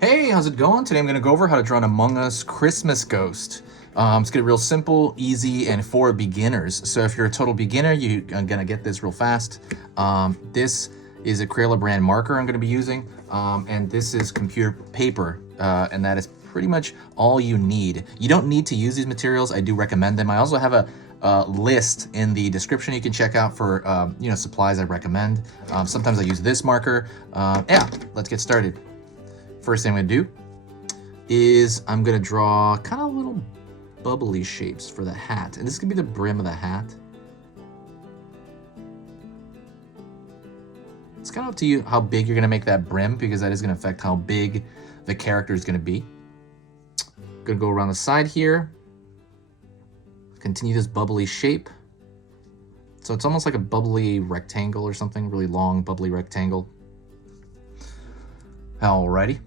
Hey, how's it going? Today I'm going to go over how to draw an Among Us Christmas ghost. It's going to be real simple, easy, and for beginners. So if you're a total beginner, you're going to get this real fast. This is a Crayola brand marker I'm going to be using, and this is computer paper, and that is pretty much all you need. You don't need to use these materials. I do recommend them. I also have a list in the description you can check out for supplies I recommend. Sometimes I use this marker. Yeah, let's get started. First thing I'm gonna do is I'm gonna draw kind of little bubbly shapes for the hat. And this is gonna be the brim of the hat. It's kind of up to you how big you're gonna make that brim, because that is gonna affect how big the character is gonna be. I'm gonna go around the side here. Continue this bubbly shape. So it's almost like a bubbly rectangle or something, really long bubbly rectangle. Alrighty.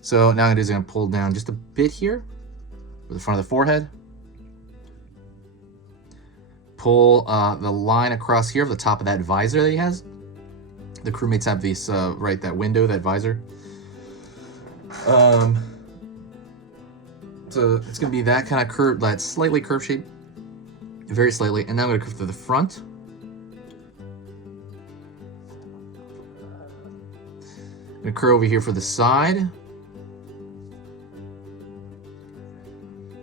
So now I'm gonna pull down just a bit here for the front of the forehead. Pull the line across here of the top of that visor that he has. The crewmates have these, right, that window, that visor. So it's gonna be that kind of curve, that slightly curved shape, very slightly. And now I'm gonna curve to the front. I'm gonna curve over here for the side.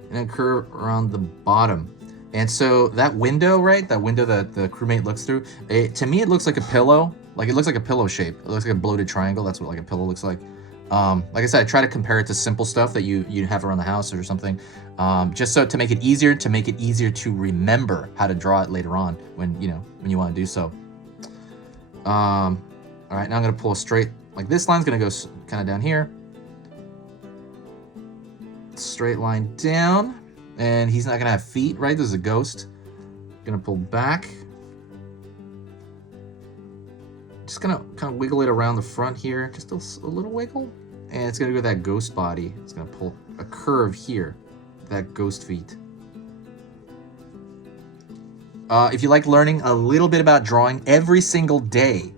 And then curve around the bottom. And so that window, right, that window that the crewmate looks through, to me it looks like a pillow. Like, it looks like a pillow shape. It looks like a bloated triangle. That's what like a pillow looks like. Like I said, I try to compare it to simple stuff that you have around the house or something, just so to make it easier to remember how to draw it later on when you want to do so. All right, now I'm gonna pull straight, like this line's gonna go kind of down here. Straight line down, and he's not gonna have feet, right? This is a ghost. Gonna pull back. Just gonna kind of wiggle it around the front here, just a little wiggle, and it's gonna go to that ghost body. It's gonna pull a curve here, that ghost feet. If you like learning a little bit about drawing every single day,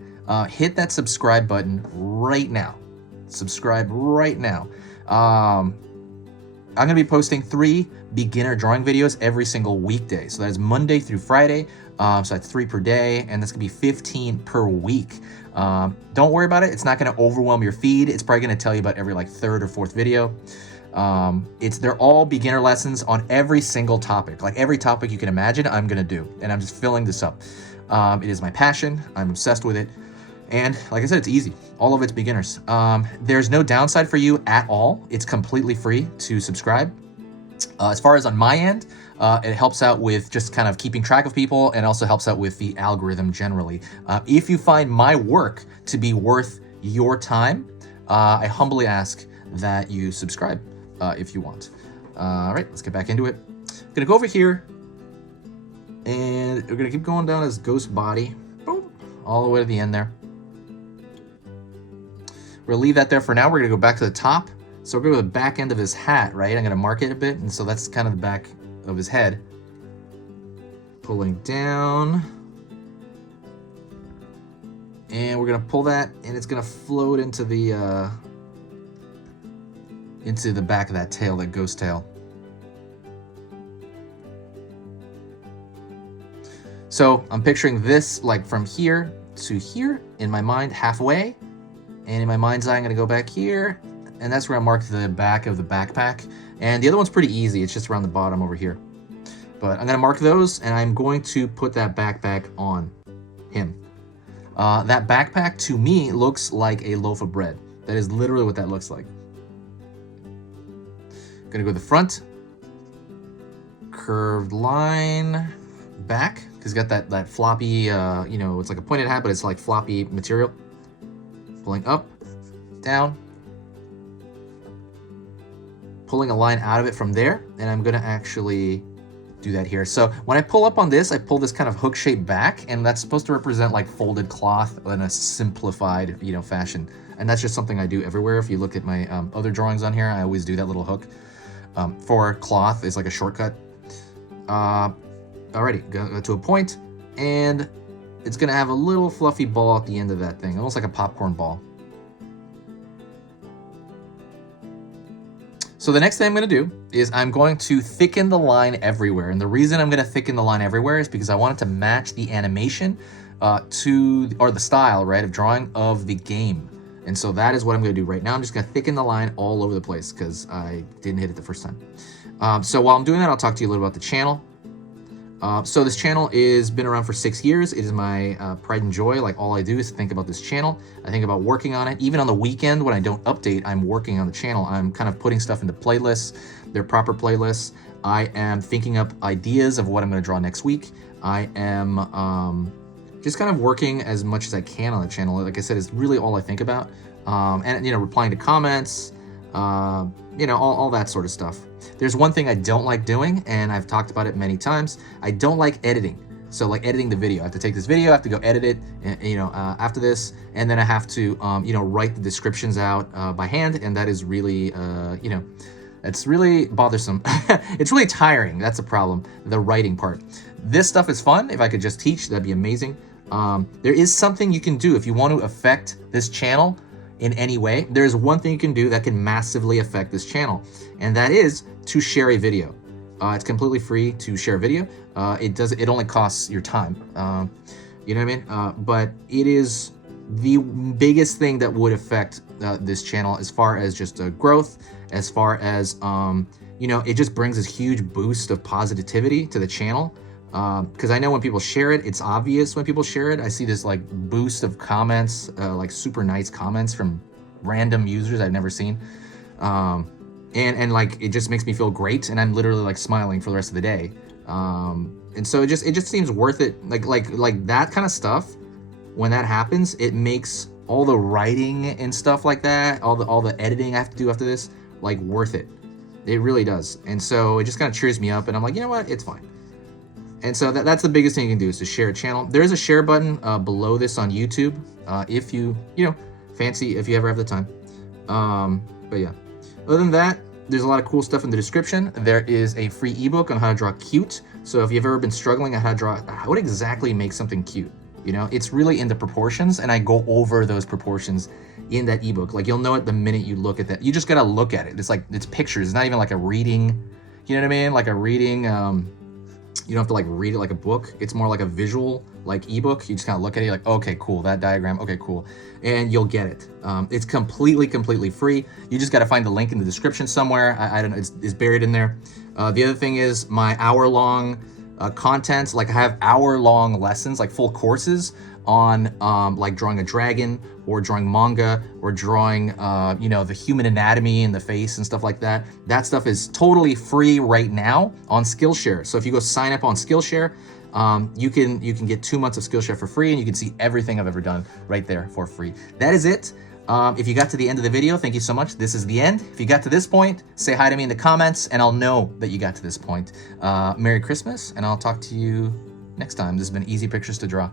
hit that subscribe button right now. Subscribe right now. I'm going to be posting 3 beginner drawing videos every single weekday. So that is Monday through Friday. So that's 3 per day, and that's going to be 15 per week. Don't worry about it. It's not going to overwhelm your feed. It's probably going to tell you about every 3rd or 4th video. They're all beginner lessons on every single topic. Like, every topic you can imagine, I'm going to do. And I'm just filling this up. It is my passion. I'm obsessed with it. And like I said, it's easy. All of it's beginners. There's no downside for you at all. It's completely free to subscribe. As far as on my end, it helps out with just kind of keeping track of people, and also helps out with the algorithm generally. If you find my work to be worth your time, I humbly ask that you subscribe if you want. All right, let's get back into it. I'm gonna go over here, and we're gonna keep going down his ghost body, boom, all the way to the end there. We're gonna leave that there for now. We're gonna go back to the top. So we're going to go to the back end of his hat, right? I'm gonna mark it a bit, and so that's kind of the back of his head. Pulling down. And we're gonna pull that, and it's gonna float into the back of that tail, that ghost tail. So I'm picturing this like from here to here in my mind, halfway. And in my mind's eye, I'm gonna go back here, and that's where I mark the back of the backpack. And the other one's pretty easy. It's just around the bottom over here. But I'm gonna mark those, and I'm going to put that backpack on him. That backpack to me looks like a loaf of bread. That is literally what that looks like. Gonna go to the front. Curved line back, because it's got that floppy, it's like a pointed hat, but it's like floppy material. Pulling up, down, pulling a line out of it from there, and I'm gonna actually do that here. So when I pull up on this, I pull this kind of hook shape back, and that's supposed to represent like folded cloth in a simplified, fashion. And that's just something I do everywhere. If you look at my other drawings on here, I always do that little hook. For cloth is like a shortcut. Alrighty, go to a point, and it's gonna have a little fluffy ball at the end of that thing, almost like a popcorn ball. So the next thing I'm going to do is I'm going to thicken the line everywhere. And the reason I'm going to thicken the line everywhere is because I want it to match the animation or the style, right, of drawing of the game. And so that is what I'm going to do right now. I'm just going to thicken the line all over the place because I didn't hit it the first time. So while I'm doing that, I'll talk to you a little about the channel. So this channel is been around for 6 years. It is my pride and joy. Like, all I do is think about this channel. I think about working on it. Even on the weekend when I don't update, I'm working on the channel. I'm kind of putting stuff into playlists. They're proper playlists. I am thinking up ideas of what I'm going to draw next week. I am just kind of working as much as I can on the channel. Like I said, it's really all I think about. And, you know, replying to comments, you know, all that sort of stuff. There's one thing I don't like doing, and I've talked about it many times. I don't like editing. So like editing the video. I have to take this video, I have to go edit it, you know, after this, and then I have to, you know, write the descriptions out by hand, and that is really, you know, it's really bothersome. It's really tiring. That's a problem, the writing part. This stuff is fun. If I could just teach, that'd be amazing. There is something you can do if you want to affect this channel in any way. There's one thing you can do that can massively affect this channel, and that is to share a video. It's completely free to share a video. It only costs your time. You know what I mean? But it is the biggest thing that would affect this channel as far as just growth, as far as, you know, it just brings this huge boost of positivity to the channel. Because I know when people share it, it's obvious when people share it. I see this like boost of comments, like super nice comments from random users I've never seen. And like, it just makes me feel great. And I'm literally like smiling for the rest of the day. And so it just seems worth it. Like that kind of stuff, when that happens, it makes all the writing and stuff like that, all the editing I have to do after this, like worth it. It really does. And so it just kind of cheers me up, and I'm like, you know what, it's fine. And so that's the biggest thing you can do, is to share a channel. There is a share button below this on YouTube, if you know, fancy, if you ever have the time. But yeah, other than that, there's a lot of cool stuff in the description. There is a free ebook on how to draw cute. So if you've ever been struggling on how to draw, how to exactly make something cute, you know, it's really in the proportions, and I go over those proportions in that ebook. Like, you'll know it the minute you look at that. You just gotta look at it. It's like, it's pictures. It's not even like a reading, you know what I mean? Like a reading, you don't have to like read it like a book. It's more like a visual, like ebook. You just kind of look at it, you're like, okay, cool, that diagram, okay, cool, and you'll get it. It's completely free. You just got to find the link in the description somewhere. I don't know, it's buried in there. The other thing is my hour-long content. Like, I have hour-long lessons, like full courses on like drawing a dragon, or drawing manga, or drawing you know, the human anatomy and the face and stuff like that. That stuff is totally free right now on Skillshare. So if you go sign up on Skillshare, you can get 2 months of Skillshare for free, and you can see everything I've ever done right there for free. That is it. If you got to the end of the video, thank you so much. This is the end. If you got to this point, say hi to me in the comments, and I'll know that you got to this point. Merry Christmas, and I'll talk to you next time. This has been Easy Pictures to Draw.